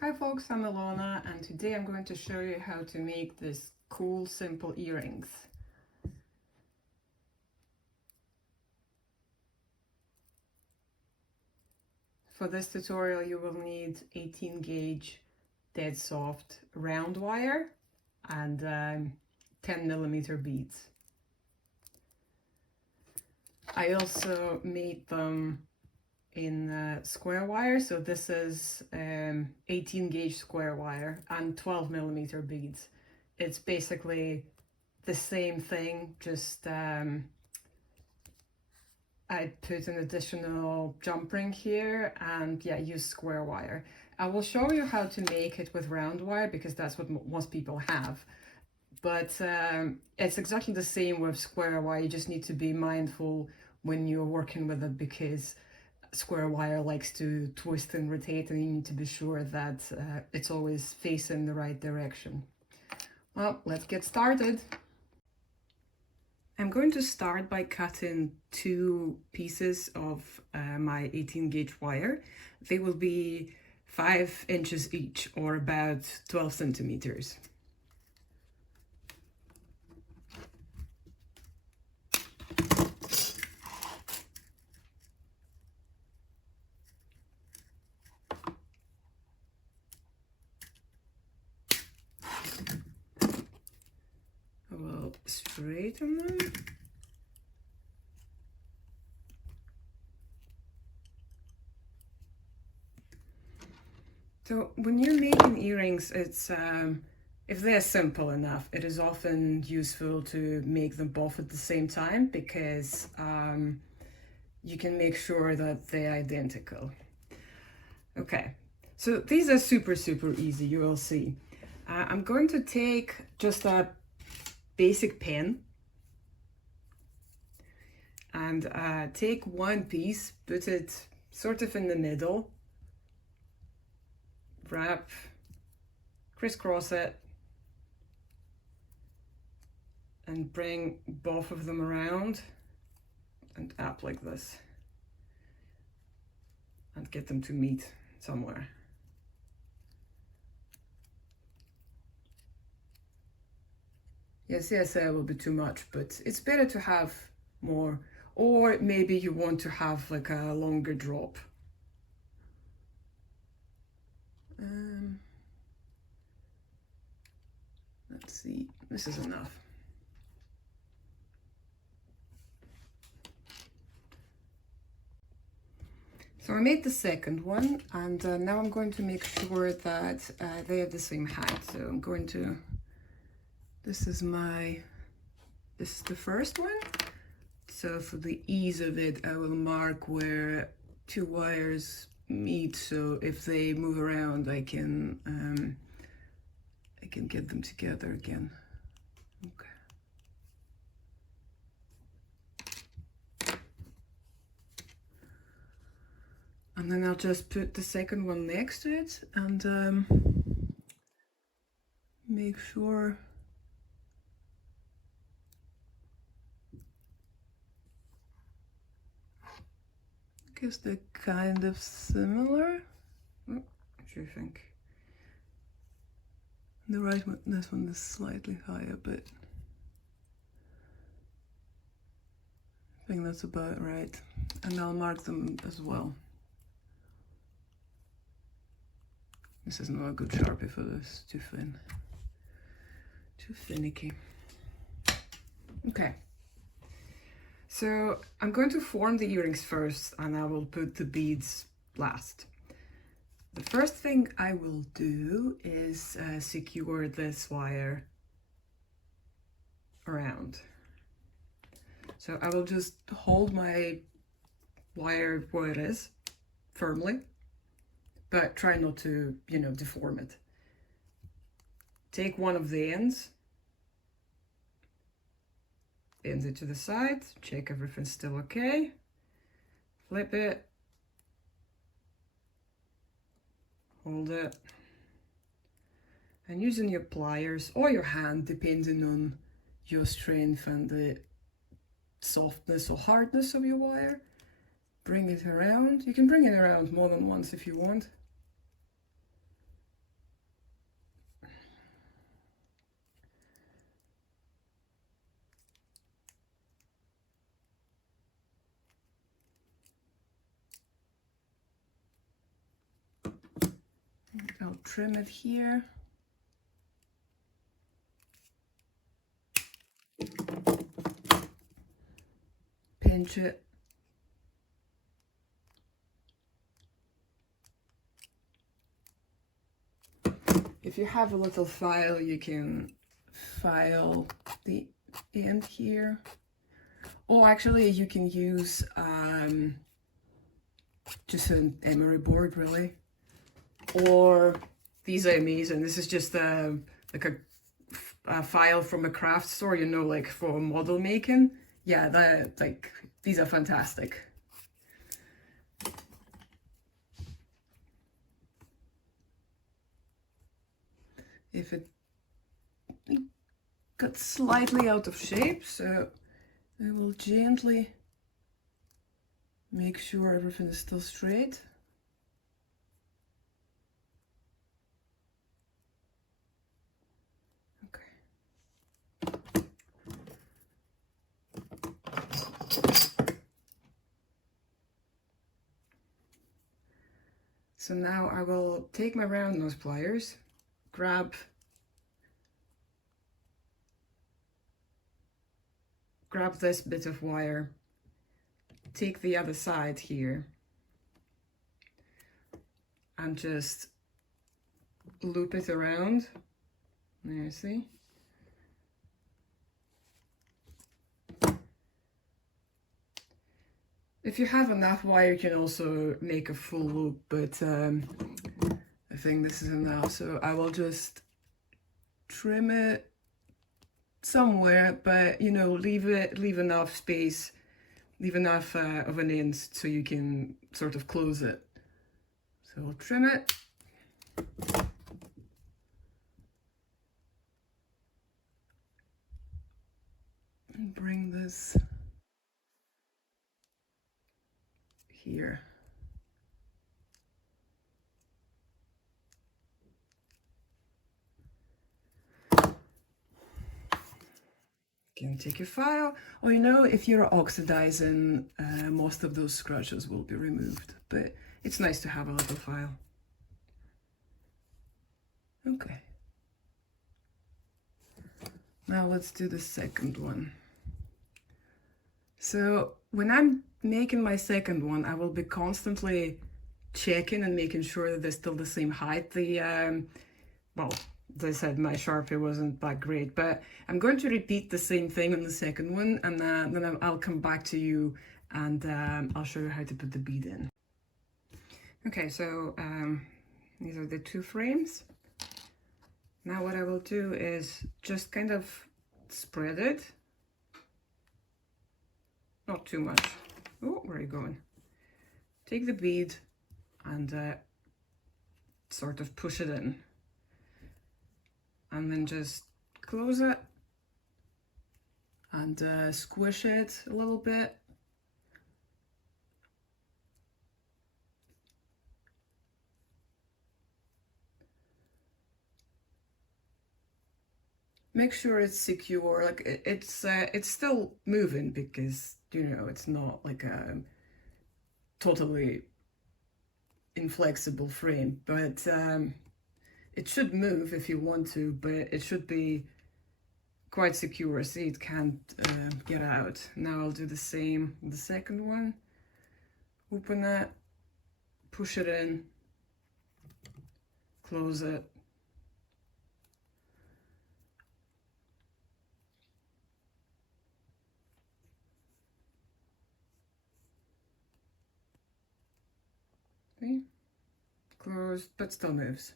Hi folks, I'm Ilona and today I'm going to show you how to make these cool simple earrings. For this tutorial you will need 18 gauge dead soft round wire and 10mm beads. I also made them in square wire, so this is 18 gauge square wire and 12mm beads. It's basically the same thing, just I put an additional jump ring here and yeah, use square wire. I will show you how to make it with round wire because that's what most people have. But it's exactly the same with square wire. You just need to be mindful when you're working with it because square wire likes to twist and rotate, and you need to be sure that it's always facing the right direction. Well, let's get started. I'm going to start by cutting two pieces of my 18 gauge wire. They will be 5 inches each, or about 12 centimeters. I will straighten them. So when you're making earrings, it's if they're simple enough, it is often useful to make them both at the same time because you can make sure that they're identical. Okay, so these are super easy, you will see. I'm going to take just a basic pen and take one piece, put it sort of in the middle, wrap, crisscross it, and bring both of them around and up like this and get them to meet somewhere. Yes, that will be too much, but it's better to have more, or maybe you want to have like a longer drop. Let's see, this is enough. So I made the second one, and now I'm going to make sure that they have the same height. So I'm going to, this is the first one. So for the ease of it, I will mark where two wires meet. So if they move around, I can get them together again. Okay. And then I'll just put the second one next to it and make sure because they're kind of similar. What do you think? The right one, this one is slightly higher, but I think that's about right. And I'll mark them as well. This is not a good Sharpie for this, too thin. Too finicky. Okay. So I'm going to form the earrings first and I will put the beads last. The first thing I will do is secure this wire around. So I will just hold my wire where it is firmly, but try not to, deform it. Take one of the ends, bend it to the side, check everything's still okay, flip it, hold it, and using your pliers or your hand, depending on your strength and the softness or hardness of your wire, bring it around. You can bring it around more than once if you want. I'll trim it here. Pinch it. If you have a little file, you can file the end here. Or actually, you can use just an emery board, really. Or these are amazing. This is just like a file from a craft store, you know, like for model making. Yeah, that, like, these are fantastic. If it got slightly out of shape, so I will gently make sure everything is still straight. Okay. So now I will take my round nose pliers, grab this bit of wire, take the other side here, and just loop it around. There, see? If you have enough wire, you can also make a full loop, but I think this is enough. So I will just trim it somewhere, but you know, leave enough space, leave enough of an end so you can sort of close it. So I'll trim it. And bring this here. You can take your file, or you know, if you're oxidizing, most of those scratches will be removed, but it's nice to have a little file. Okay. Now let's do the second one. So when I'm making my second one, I will be constantly checking and making sure that they're still the same height. Well, as I said, my Sharpie wasn't that great, but I'm going to repeat the same thing on the second one, and then I'll come back to you and I'll show you how to put the bead in. Okay, so these are the two frames. Now what I will do is just kind of spread it. Not too much. Oh, where are you going? Take the bead and sort of push it in. And then just close it and squish it a little bit. Make sure it's secure, like it's still moving because, you know, it's not like a totally inflexible frame, but it should move if you want to, but it should be quite secure, so it can't get out. Now I'll do the same with the second one. Open it, push it in, close it. Okay. Closed, but still moves.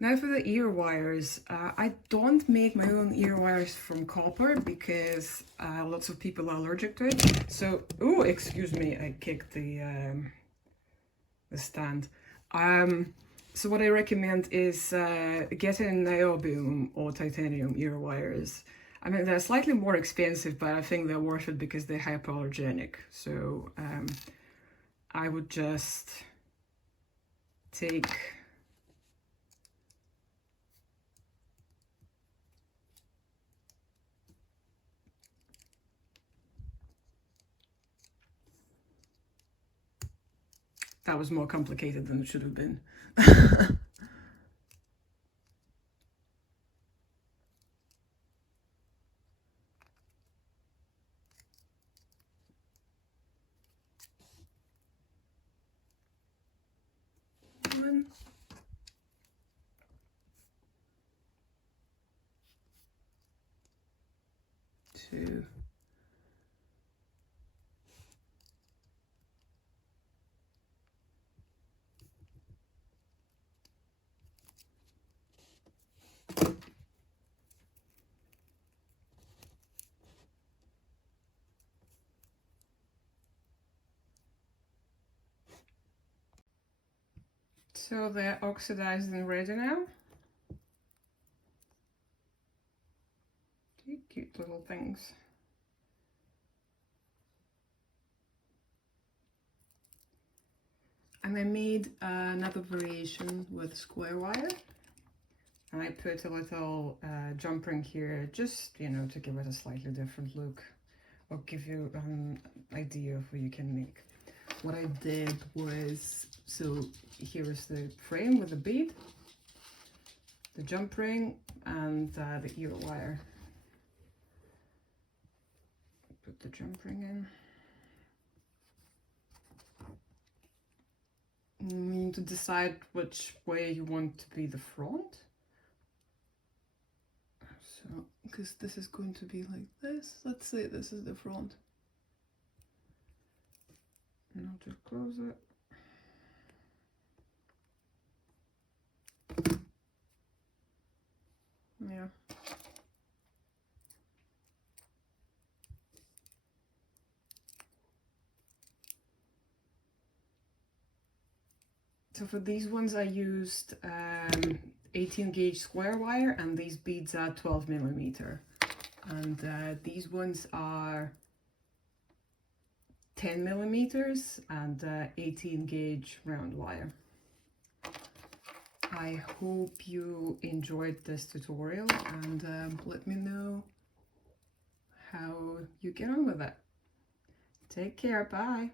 Now for the ear wires. I don't make my own ear wires from copper because lots of people are allergic to it. So, oh, excuse me, I kicked the stand. So what I recommend is getting niobium or titanium ear wires. I mean, they're slightly more expensive, but I think they're worth it because they're hypoallergenic. So I would just take That was more complicated than it should have been. One, two, so they're oxidized and ready now. Cute little things. And I made another variation with square wire. And I put a little jump ring here, just, you know, to give it a slightly different look, or give you an idea of what you can make. What I did was, so here is the frame with the bead, the jump ring, and the ear wire. Put the jump ring in. You need to decide which way you want to be the front. So, because this is going to be like this, let's say this is the front. Now just close it. Yeah. So for these ones I used 18 gauge square wire, and these beads are 12 millimeter. And these ones are 10 millimeters and 18 gauge round wire. I hope you enjoyed this tutorial, and let me know how you get on with it. Take care, bye!